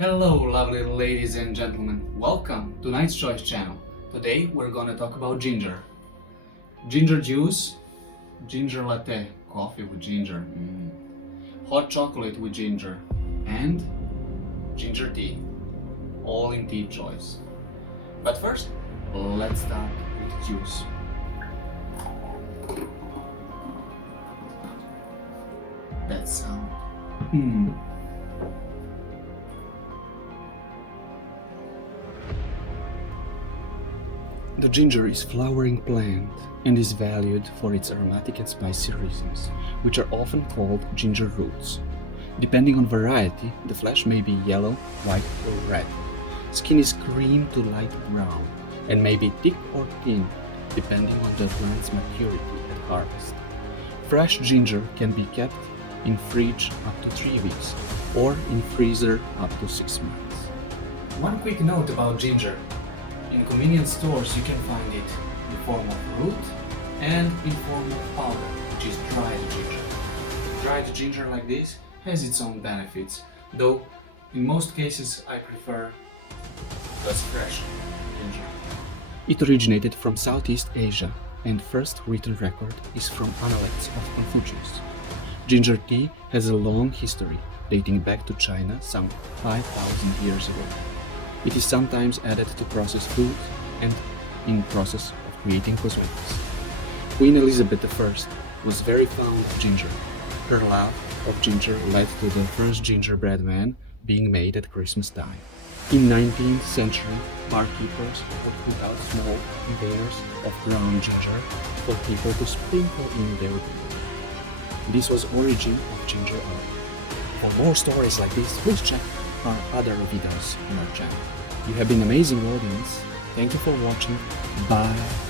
Hello, lovely ladies and gentlemen. Welcome to Night's Choice channel. Today we're gonna talk about ginger. Ginger juice, ginger latte, coffee with ginger, hot chocolate with ginger, and ginger tea, all in tea choice. But first, let's start with juice. That sound. The ginger is flowering plant and is valued for its aromatic and spicy raisins, which are often called ginger roots. Depending on variety, the flesh may be yellow, white, or red. Skin is cream to light brown and may be thick or thin, depending on the plant's maturity at harvest. Fresh ginger can be kept in fridge up to 3 weeks or in freezer up to 6 months. One quick note about ginger. In convenience stores you can find it in form of root and in form of powder, which is dried ginger. Dried ginger like this has its own benefits, though in most cases I prefer just fresh ginger. It originated from Southeast Asia, and first written record is from Analects of Confucius. Ginger tea has a long history, dating back to China some 5,000 years ago. It is sometimes added to processed foods and in process of creating cosmetics. Queen Elizabeth I was very fond of ginger. Her love of ginger led to the first gingerbread man being made at Christmas time. In 19th century, barkeepers would put out small beers of ground ginger for people to sprinkle in their beer. This was origin of ginger ale. For more stories like this, please check our other videos on our channel. You have been an amazing audience. Thank you for watching. Bye.